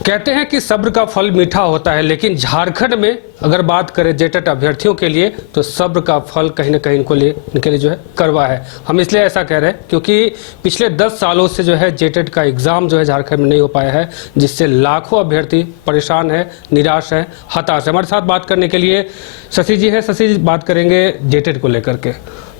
कहते हैं कि सब्र का फल मीठा होता है, लेकिन झारखंड में अगर बात करें जेटेट अभ्यर्थियों के लिए तो सब्र का फल कहीं ना कहीं इनके लिए जो है कड़वा है। हम इसलिए ऐसा कह रहे हैं क्योंकि पिछले 10 सालों से जो है जेटेट का एग्ज़ाम जो है झारखंड में नहीं हो पाया है, जिससे लाखों अभ्यर्थी परेशान है, निराश है, हताश है। हमारे साथ बात करने के लिए शशि जी है। शशि जी, बात करेंगे जेटेट को लेकर के।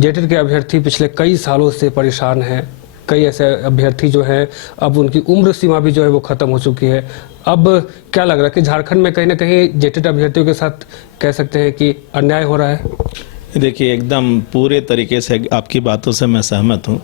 जेटेट के अभ्यर्थी पिछले कई सालों से परेशान हैं। कई ऐसे अभ्यर्थी जो हैं अब उनकी उम्र सीमा भी जो है वो ख़त्म हो चुकी है। अब क्या लग रहा है कि झारखंड में कहीं ना कहीं जेटेट अभ्यर्थियों के साथ कह सकते हैं कि अन्याय हो रहा है? देखिए, एकदम पूरे तरीके से आपकी बातों से मैं सहमत हूं।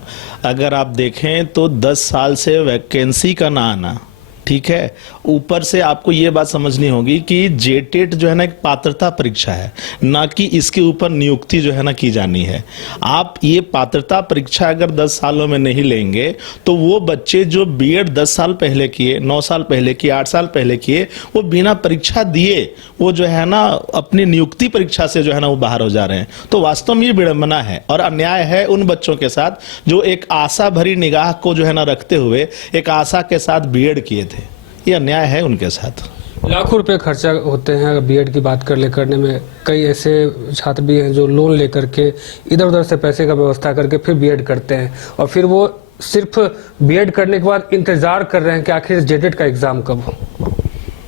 अगर आप देखें तो 10 साल से वैकेंसी का ना आना, ठीक है, ऊपर से आपको ये बात समझनी होगी कि जेटेट जो है ना एक पात्रता परीक्षा है, ना कि इसके ऊपर नियुक्ति जो है ना की जानी है। आप ये पात्रता परीक्षा अगर 10 सालों में नहीं लेंगे तो वो बच्चे जो बीएड 10 साल पहले किए, 9 साल पहले किए, 8 साल पहले किए, वो बिना परीक्षा दिए वो जो है ना अपनी नियुक्ति परीक्षा से जो है ना वो बाहर हो जा रहे हैं। तो वास्तव में ये विडंबना है और अन्याय है उन बच्चों के साथ जो एक आशा भरी निगाह को जो है ना रखते हुए एक आशा के साथ बीएड किए थे। ये अन्याय है उनके साथ। लाखों रुपए खर्चा होते हैं बीएड की बात करने में। कई ऐसे छात्र भी हैं जो लोन लेकर के इधर उधर से पैसे का व्यवस्था करके फिर बीएड करते हैं और फिर वो सिर्फ बीएड करने के बाद इंतजार कर रहे हैं कि आखिर जेटेट का एग्जाम कब हो।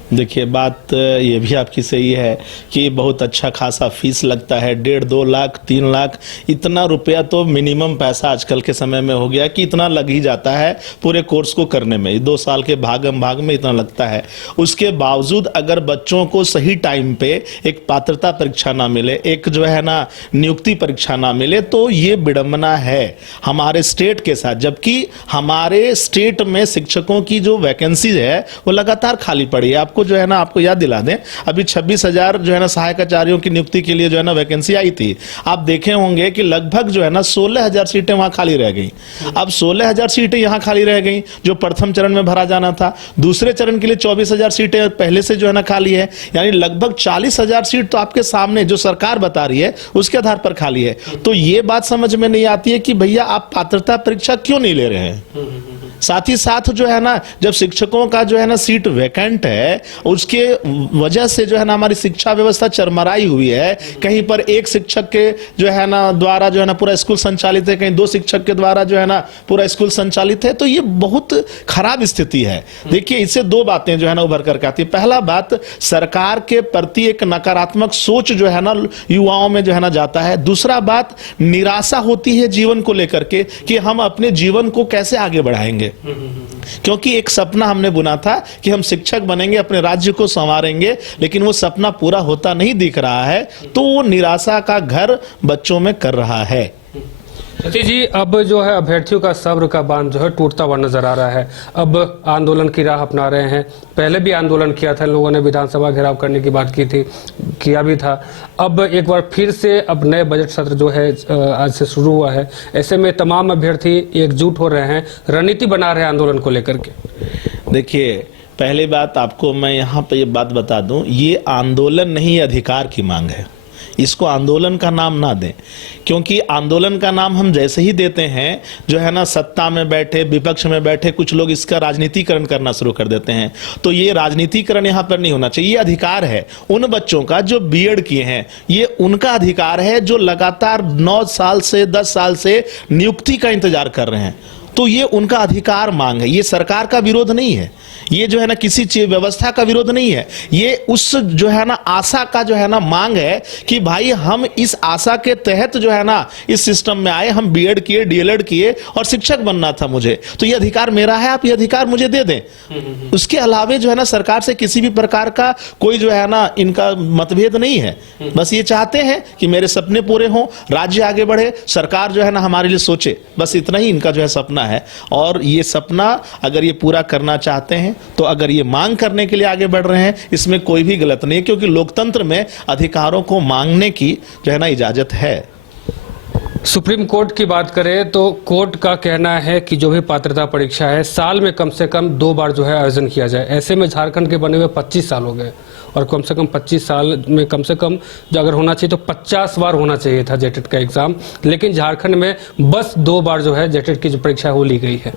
देखिए, बात ये भी आपकी सही है कि बहुत अच्छा खासा फीस लगता है, 1.5-2 लाख 3 लाख, इतना रुपया तो मिनिमम पैसा आजकल के समय में हो गया कि इतना लग ही जाता है पूरे कोर्स को करने में। 2 साल के भाग में इतना लगता है। उसके बावजूद अगर बच्चों को सही टाइम पे एक पात्रता परीक्षा ना मिले, एक जो है ना नियुक्ति परीक्षा ना मिले, तो ये विडंबना है हमारे स्टेट के साथ। जबकि हमारे स्टेट में शिक्षकों की जो वैकेंसी है वो लगातार खाली पड़ी है। आपको जो है ना, आपको याद दिला दें, अभी 26,000 जो है ना सहायक आचार्यों की नियुक्ति के लिए जो है ना वैकेंसी आई थी। आप देखे होंगे कि लगभग जो है ना 16,000 सीटें वहां खाली रह गई। अब 16,000 सीटें यहां खाली रह गई जो प्रथम चरण में भरा जाना था। दूसरे चरण के लिए 24,000 सीटें पहले से जो है ना खाली है, यानी लगभग 40,000 सीट तो आपके सामने जो सरकार बता रही है उसके आधार पर खाली है। तो ये बात समझ में नहीं आती है कि भैया आप पात्रता परीक्षा क्यों नहीं ले रहे हैं। साथ ही साथ जो है ना, जब शिक्षकों का जो है ना सीट वैकेंट है, उसके वजह से जो है ना हमारी शिक्षा व्यवस्था चरमराई हुई है। कहीं पर एक शिक्षक के जो है ना द्वारा जो है ना पूरा स्कूल संचालित है, कहीं 2 शिक्षक के द्वारा जो है ना पूरा स्कूल संचालित है। तो ये बहुत खराब स्थिति है। देखिए, इससे 2 बातें जो है ना उभर करके आती है। पहला बात, सरकार के प्रति एक नकारात्मक सोच जो है ना युवाओं में जो है ना जाता है। दूसरा बात, निराशा होती है जीवन को लेकर के कि हम अपने जीवन को कैसे आगे बढ़ाएंगे, क्योंकि एक सपना हमने बुना था कि हम शिक्षक बनेंगे, अपने राज्य को संवारेंगे, लेकिन वो सपना पूरा होता नहीं दिख रहा है। तो वो निराशा का घर बच्चों में कर रहा है। सती जी, अब जो है अभ्यर्थियों का सब्र का बांध जो है टूटता हुआ नजर आ रहा है। अब आंदोलन की राह अपना रहे हैं। पहले भी आंदोलन किया था, लोगों ने विधानसभा घेराव करने की बात की थी, किया भी था। अब एक बार फिर से अब नए बजट सत्र जो है आज से शुरू हुआ है। ऐसे में तमाम अभ्यर्थी एकजुट हो रहे हैं, रणनीति बना रहे हैं आंदोलन को लेकर के। देखिए, पहली बात आपको मैं यहाँ पे ये बात बता दूं, ये आंदोलन नहीं, अधिकार की मांग है। इसको आंदोलन का नाम ना दें, क्योंकि आंदोलन का नाम हम जैसे ही देते हैं जो है ना, सत्ता में बैठे, विपक्ष में बैठे कुछ लोग इसका राजनीतिकरण करना शुरू कर देते हैं। तो ये राजनीतिकरण यहाँ पर नहीं होना चाहिए। ये अधिकार है उन बच्चों का जो बीएड किए हैं, ये उनका अधिकार है जो लगातार 9 साल से 10 साल से नियुक्ति का इंतजार कर रहे हैं। तो ये उनका अधिकार मांग है। ये सरकार का विरोध नहीं है, ये जो है ना किसी चीज व्यवस्था का विरोध नहीं है। ये उस जो है ना आशा का जो है ना मांग है कि भाई हम इस आशा के तहत जो है ना इस सिस्टम में आए, हम बीएड किए, डीएलएड किए और शिक्षक बनना था मुझे, तो ये अधिकार मेरा है, आप ये अधिकार मुझे दे दें। उसके अलावे जो है ना सरकार से किसी भी प्रकार का कोई जो है ना इनका मतभेद नहीं है। बस ये चाहते हैं कि मेरे सपने पूरे हों, राज्य आगे बढ़े, सरकार जो है ना हमारे लिए सोचे, बस इतना ही इनका जो है सपना है। और ये सपना अगर ये पूरा करना चाहते हैं, तो अगर ये मांग करने के लिए आगे बढ़ रहे हैं, इसमें कोई भी गलत नहीं है, क्योंकि लोकतंत्र में अधिकारों को मांगने की जो है ना इजाजत है। सुप्रीम कोर्ट की बात करें तो कोर्ट का कहना है कि जो भी पात्रता परीक्षा है साल में कम से कम 2 बार जो है आयोजन किया जाए। ऐसे में झारखंड के बने हुए 25 साल हो गए और कम से कम 25 साल में कम से कम जो अगर होना चाहिए तो 50 बार होना चाहिए था जेटेट का एग्जाम, लेकिन झारखंड में बस 2 बार जो है जेटेट की जो परीक्षा है वो ली गई है।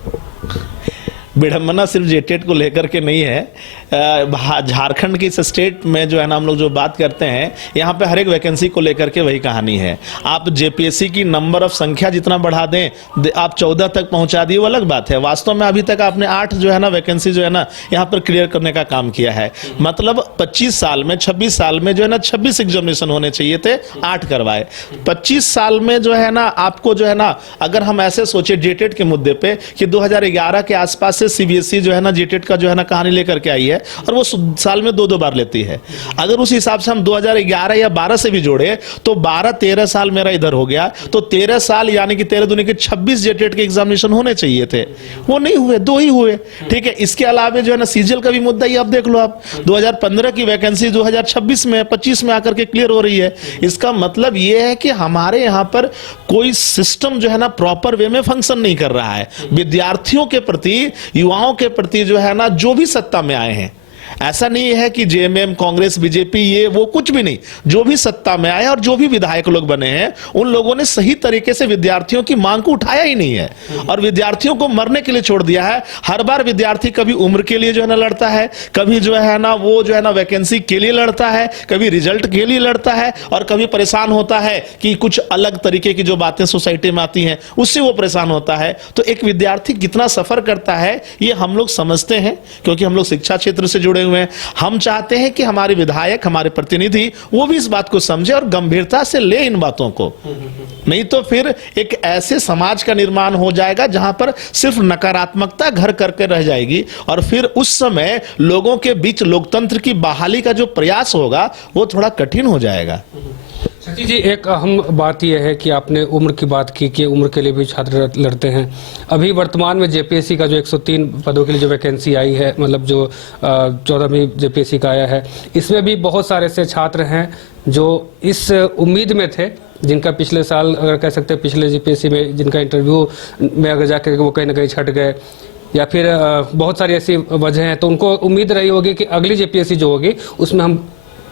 विडंबना सिर्फ जेटेट को लेकर के नहीं है, झारखंड की इस स्टेट में जो है ना हम लोग जो बात करते हैं, यहाँ पे हर एक वैकेंसी को लेकर के वही कहानी है। आप जेपीएससी की नंबर ऑफ संख्या जितना बढ़ा दें, आप 14 तक पहुंचा दिए, वो अलग बात है। वास्तव में अभी तक आपने 8 जो है ना वैकेंसी जो है ना यहाँ पर क्लियर करने का काम किया है। मतलब 25 साल में 26 साल में जो है ना 26 एग्जामिनेशन होने चाहिए थे, 8 करवाए। 25 साल में जो है ना आपको जो है ना, अगर हम ऐसे सोचे जेटेट के मुद्दे पे कि 2011 के आसपास से सीबीएसई जो है ना जेटेट का जो है ना कहानी लेकर के आई है, और वो साल में 2-2 बार लेती है। अगर उस हिसाब से हम 2011 या 12 से भी जोड़े तो 12-13 साल मेरा इधर हो गया, तो 13 साल यानी कि 13 दूनी के 26 जेटेट के एग्जामिनेशन होने चाहिए थे, वो नहीं हुए, 2 ही हुए। ठीक है, इसके अलावा जो है ना सीजीएल का भी मुद्दा ही आप देख लो। आप 2015 की वैकेंसी 2026 में 25 में आकर के क्लियर हो रही है। इसका मतलब ये है कि हमारे यहां पर कोई सिस्टम जो है ना प्रॉपर वे में फंक्शन नहीं कर रहा है। विद्यार्थियों के प्रति, युवाओं के प्रति जो है ना, जो भी सत्ता में आए हैं, ऐसा नहीं है कि जेएमएम, कांग्रेस, बीजेपी, ये वो कुछ भी नहीं, जो भी सत्ता में आए और जो भी विधायक लोग बने हैं, उन लोगों ने सही तरीके से विद्यार्थियों की मांग को उठाया ही नहीं है और विद्यार्थियों को मरने के लिए छोड़ दिया है। हर बार विद्यार्थी कभी उम्र के लिए जो है ना लड़ता है, कभी जो है ना वो जो है ना वैकेंसी के लिए लड़ता है, कभी रिजल्ट के लिए लड़ता है, और कभी परेशान होता है कि कुछ अलग तरीके की जो बातें सोसाइटी में आती हैं उससे वो परेशान होता है। तो एक विद्यार्थी कितना सफर करता है ये हम लोग समझते हैं, क्योंकि हम लोग शिक्षा क्षेत्र से जुड़े हुए हैं। हम चाहते हैं कि हमारे विधायक, हमारे प्रतिनिधि वो भी इस बात को समझे और गंभीरता से ले इन बातों को। नहीं तो फिर एक ऐसे समाज का निर्माण हो जाएगा जहां पर सिर्फ नकारात्मकता घर करके रह जाएगी, और फिर उस समय लोगों के बीच लोकतंत्र की बहाली का जो प्रयास होगा वो थोड़ा कठिन हो जाएगा। शशि जी, एक अहम बात यह है कि आपने उम्र की बात की कि उम्र के लिए भी छात्र लड़ते हैं। अभी वर्तमान में जेपीएससी का जो 103 पदों के लिए जो वैकेंसी आई है, मतलब जो 14वीं जेपीएससी का आया है, इसमें भी बहुत सारे ऐसे छात्र हैं जो इस उम्मीद में थे, जिनका पिछले साल, अगर कह सकते हैं पिछले जेपीएससी में जिनका इंटरव्यू में अगर जाकर वो कहीं ना कहीं छट गए, या फिर बहुत सारी ऐसी वजह हैं, तो उनको उम्मीद रही होगी कि अगली जेपीएससी जो होगी उसमें हम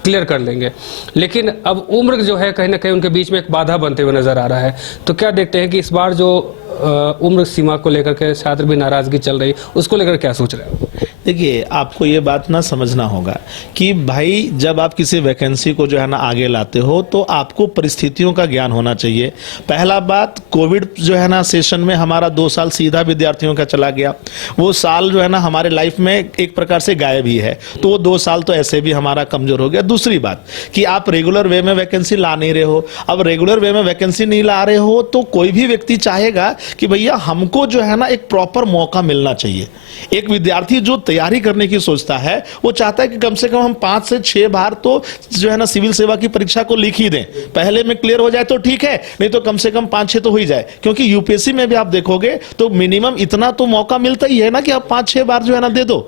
क्लियर कर लेंगे। लेकिन अब उम्र जो है कहीं ना कहीं उनके बीच में एक बाधा बनते हुए नजर आ रहा है। तो क्या देखते हैं कि इस बार जो उम्र सीमा को लेकर के छात्र भी नाराजगी चल रही, उसको लेकर क्या सोच रहे हैं? देखिए, आपको ये बात ना समझना होगा कि भाई जब आप किसी वैकेंसी को जो है ना आगे लाते हो तो आपको परिस्थितियों का ज्ञान होना चाहिए। पहला बात, कोविड जो है ना सेशन में हमारा 2 साल सीधा विद्यार्थियों का चला गया। वो साल जो है ना हमारे लाइफ में एक प्रकार से गायब ही है, तो वो 2 साल तो ऐसे भी हमारा कमजोर हो गया। दूसरी बात कि आप रेगुलर वे में वैकेंसी ला नहीं रहे हो। अब रेगुलर वे में वैकेंसी नहीं ला रहे हो तो कोई भी व्यक्ति चाहेगा कि भैया हमको जो है ना एक प्रॉपर मौका मिलना चाहिए। एक विद्यार्थी जो तैयारी करने की सोचता है वो चाहता है कि कम से कम हम 5 से 6 बार तो जो है ना सिविल सेवा की परीक्षा को लिख ही दें। पहले में क्लियर हो जाए तो ठीक है, नहीं तो कम से कम 5-6 तो हो ही जाए, क्योंकि यूपीएससी में भी आप देखोगे तो मिनिमम इतना तो मौका मिलता ही है ना कि आप 5-6 बार जो है ना दे दो।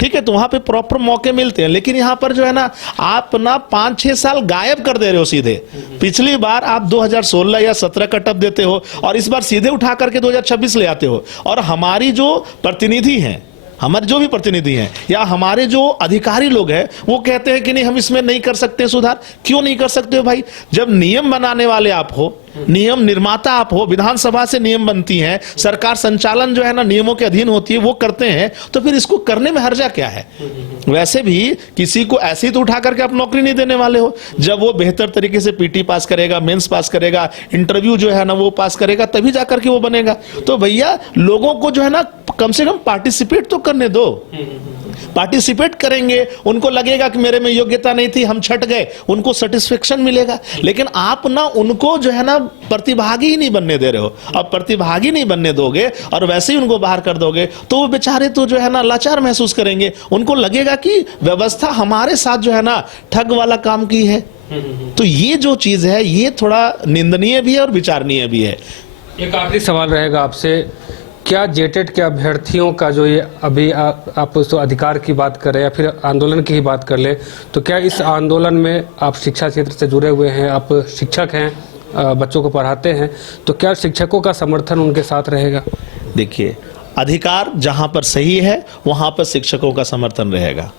ठीक है, तो वहां पे प्रॉपर मौके मिलते हैं। लेकिन यहां पर जो है ना आप ना 5-6 साल गायब कर दे रहे हो सीधे। पिछली बार आप 2016 या 17 का टप देते हो और इस बार सीधे उठा करके 2026 ले आते हो। और हमारी जो प्रतिनिधि हैं, हमारे जो भी प्रतिनिधि हैं या हमारे जो अधिकारी लोग हैं, वो कहते हैं कि नहीं हम इसमें नहीं कर सकते सुधार। क्यों नहीं कर सकते हो भाई? जब नियम बनाने वाले आप हो, नियम निर्माता आप हो, विधानसभा से नियम बनती हैं, सरकार संचालन जो है ना नियमों के अधीन होती है, वो करते हैं, तो फिर इसको करने में हर्जा क्या है? वैसे भी किसी को ऐसे ही तो उठा करके आप नौकरी नहीं देने वाले हो। जब वो बेहतर तरीके से पीटी पास करेगा, मेंस पास करेगा, इंटरव्यू जो है ना वो पास करेगा, तभी जाकर के वो बनेगा। तो भैया लोगों को जो है ना कम से कम पार्टिसिपेट तो करने दो। पार्टिसिपेट करेंगे, उनको लगेगा कि मेरे में योग्यता नहीं थी, हम छट गए, उनको सेटिस्फेक्शन मिलेगा। लेकिन आप ना उनको जो है ना प्रतिभागी ही नहीं बनने दे रहे हो। अब प्रतिभागी नहीं बनने दोगे और वैसे ही उनको बाहर कर दोगे तो वो बेचारे तो जो है ना लाचार महसूस करेंगे। उनको लगेगा कि व्यवस्था हमारे साथ जो है ना ठग वाला काम की है। तो ये जो चीज है ये थोड़ा निंदनीय भी है और विचारणीय भी है। एक आखिरी सवाल रहेगा आपसे, क्या जेटेट के अभ्यर्थियों का जो ये अभी आप उस अधिकार की बात कर रहे हैं या फिर आंदोलन की ही बात कर ले, तो क्या इस आंदोलन में आप शिक्षा क्षेत्र से जुड़े हुए हैं, आप शिक्षक हैं, बच्चों को पढ़ाते हैं, तो क्या शिक्षकों का समर्थन उनके साथ रहेगा? देखिए, अधिकार जहां पर सही है वहां पर शिक्षकों का समर्थन रहेगा।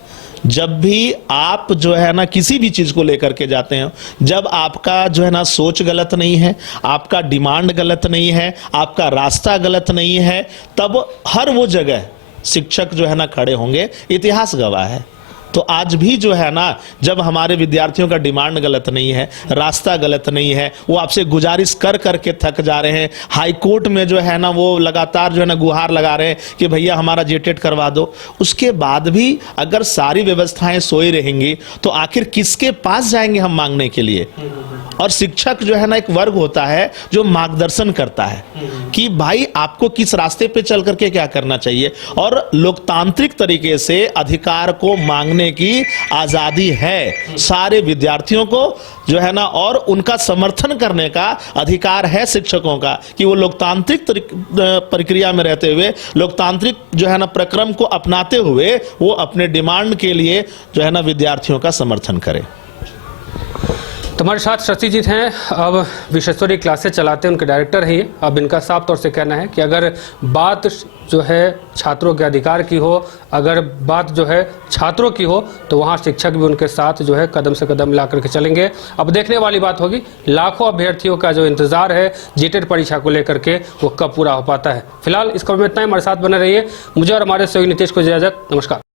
जब भी आप जो है ना किसी भी चीज को लेकर के जाते हैं, जब आपका जो है ना सोच गलत नहीं है, आपका डिमांड गलत नहीं है, आपका रास्ता गलत नहीं है, तब हर वो जगह शिक्षक जो है ना खड़े होंगे, इतिहास गवाह है। तो आज भी जो है ना, जब हमारे विद्यार्थियों का डिमांड गलत नहीं है, रास्ता गलत नहीं है, वो आपसे गुजारिश कर करके थक जा रहे हैं, हाई कोर्ट में जो है ना वो लगातार जो है ना गुहार लगा रहे हैं कि भैया हमारा जेटेट करवा दो, उसके बाद भी अगर सारी व्यवस्थाएं सोई रहेंगी तो आखिर किसके पास जाएंगे हम मांगने के लिए। और शिक्षक जो है ना एक वर्ग होता है जो मार्गदर्शन करता है कि भाई आपको किस रास्ते पे चल करके क्या करना चाहिए, और लोकतांत्रिक तरीके से अधिकार को मांगने की आजादी है सारे विद्यार्थियों को जो है ना, और उनका समर्थन करने का अधिकार है शिक्षकों का कि वो लोकतांत्रिक प्रक्रिया में रहते हुए, लोकतांत्रिक जो है ना प्रक्रम को अपनाते हुए वो अपने डिमांड के लिए जो है ना विद्यार्थियों का समर्थन करें। तुम्हारे साथ शशिजीत हैं, अब विश्वेश्वरी क्लासेस चलाते हैं, उनके डायरेक्टर हैं ये। अब इनका साफ तौर से कहना है कि अगर बात जो है छात्रों के अधिकार की हो, अगर बात जो है छात्रों की हो, तो वहाँ शिक्षक भी उनके साथ जो है कदम से कदम ला करके चलेंगे। अब देखने वाली बात होगी, लाखों अभ्यर्थियों का जो इंतजार है जेटेट परीक्षा को लेकर के, वो कब पूरा हो पाता है। फिलहाल इस खबर में इतना ही। हमारे साथ बने रहिए। मुझे और हमारे सहयोगी नीतीश को इजाजत। नमस्कार।